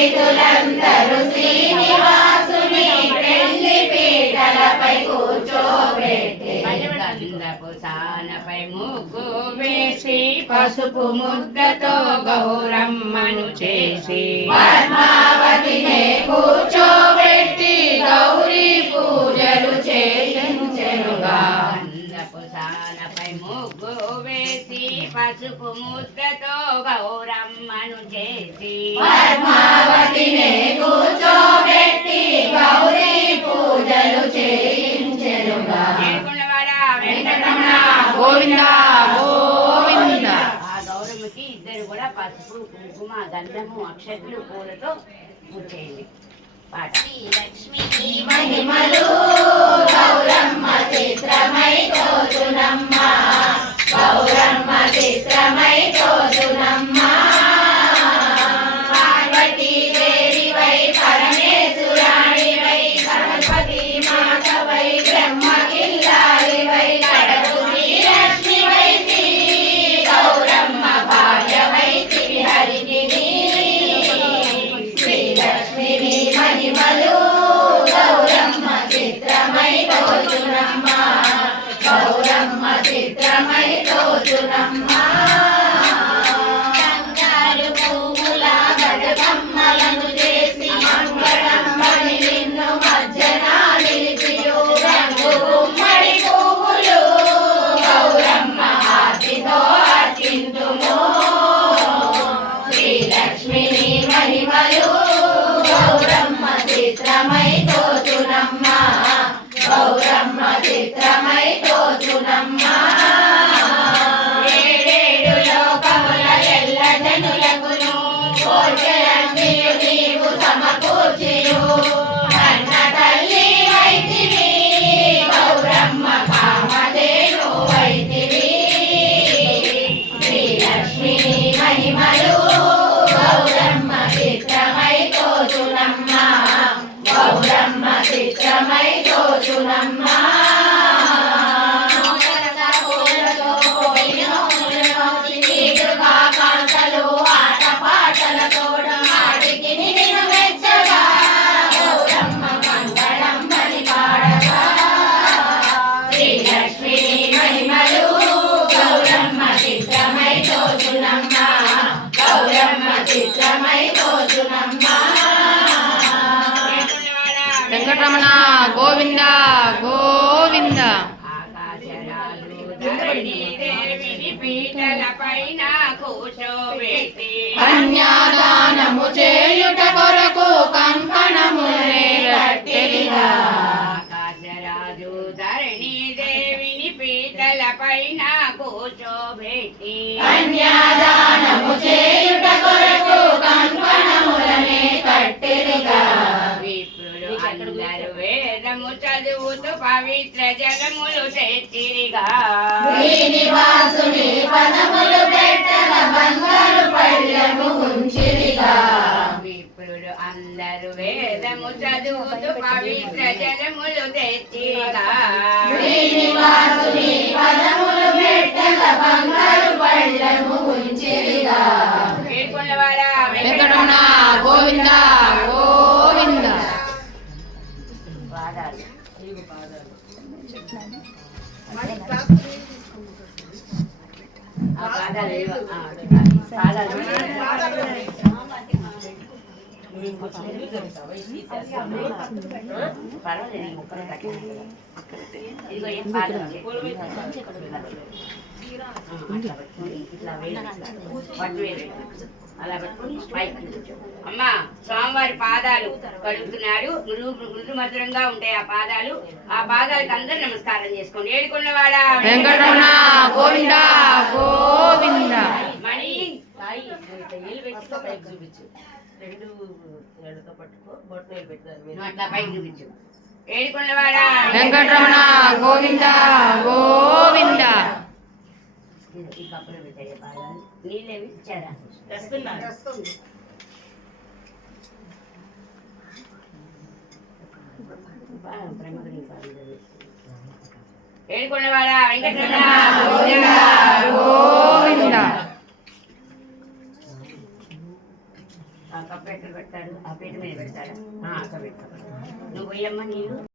పండితులందరూ శ్రీనివాసుని పెళ్లి పీటలపై కూర్చోబెట్టి గంధపు సానపై ముగ్గు వేసి పసుపు ముద్దతో గౌరమ్మను చేసి పద్మావతినే కూర్చోబెట్టి గౌరీ పూజలు చేయించెనుగా. గంధపు సానపై ముగ్గు వేసి పసుపు ముద్దతో గౌరమ్మను చేసి పద్మావతినే కూర్చోబెట్టి గౌరీ పూజలు చేయించెనుగా. గోవింద గోవింద. ఆ గౌరమ్మకి ఇద్దరు కూడా పసుపు కుంకుమ గంధము అక్షతులు పూలతో పూజేయండి. పాట లక్ష్మీ మహిమలు గౌరమ్మ చిత్రమై తోచునమ్మ, గౌరమ్మ చిత్రమై తోచునమ్మ. పార్వతీ దేవి why పరమేశ్వరాణి why Saraswati Mata why Brahma Killari why కడకు శ్రీలక్ష్మి వై శ్రీ గౌరమ్మ భార్య వై శ్రీహరికి శ్రీలక్ష్మి మహిమలు గౌరమ్మ చిత్రమై తోచునమ్మ, గౌరమ్మ చిత్రమై తోచునమ్మ. బంగారు పువ్వుల బతుకమ్మలను చేసి మంగళమ్మని నిన్ను మధ్యన నిలిపియు రంగు గుమ్మడి పువ్వులు గౌరమ్మ హారతితో అర్పింతుము. శ్రీలక్ష్మిని మహిమలు గౌరమ్మ చిత్రమై తోచునమ్మ, గౌరమ్మ చిత్రమై తోచునమ్మ. ఏడేడు లోకముల ఎల్ల జనులకును కోర్కెలన్నీ నీవు సమకూర్చియు కన్న తల్లి వైతివి గౌరమ్మ కామధేను వైతివి. శ్రీలక్ష్మి మహిమలు గౌరమ్మ చిత్రమై తోచునమ్మ, గౌరమ్మ చిత్రమై తోచునమ్మ. కాంతలు ఆట పాటలతోడ ఆడికి నిన్ను మెచ్చగా గౌరమ్మ మంగళమ్మని పాడగా. శ్రీలక్ష్మి మహిమలు గౌరమ్మ చిత్రమై తోచునమ్మ, గౌరమ్మ చిత్రమై తోచునమ్మ. వెంకటరమణ గోవింద గోవింద. పీటల పైన కూర్చోబెట్టి కన్యాదానము చేయుట కొరకు కంకణములే కట్టిరిగా. ఆకాశరాజు ధరణి దేవిని పీటల పైన కూర్చోబెట్టి కన్యాదానము చేయుట కొరకు కంకణములనే కట్టిరిగా. విప్రులు అందరూ వేదము చదువుతూ పవిత్ర జలములు తెచ్చిరిగా. శ్రీనివాసుని పదములు పెట్టగ బంగారు పళ్ళెము ఉంచిరిగా. విప్రులు అందరూ వేదము చదువుతూ పవిత్ర జలములు తెచ్చిరిగా. శ్రీనివాసుని పదములు పెట్టగ బంగారు పళ్ళెము ఉంచిరిగా. వెంకటరమణ గోవింద గోవింద. పాదాలు అలా పెట్టుకుని అమ్మా స్వామివారి పాదాలు కడుగుతున్నారు. మృదు మధురంగా ఉంటాయి ఆ పాదాలు. ఆ పాదాలకు అందరూ నమస్కారం చేసుకోండి. ఏడుకున్నవాడ వెంకటరమణ గోవింద గోవింద. మణి చూపించు, రెండు ఏళ్ళతో పట్టుకో, బొట్టు పెడతారు అట్లా పైకి చూపించు. ఏడుకున్నవాడ వెంకటరమణ గోవింద గోవింద. ఈ కప్పులో పెట్టాయి పాదాలు. నీళ్ళేవి ఇచ్చారా? ఏడుకొండవాడ వెంకటరమణ గోవింద. కప్పు ఎక్కడ పెడతాడు? ఆ పీట మీద పెడతాడు. అక్కడ పెడతాడు. నువ్వు పోయమ్మ నీళ్ళు.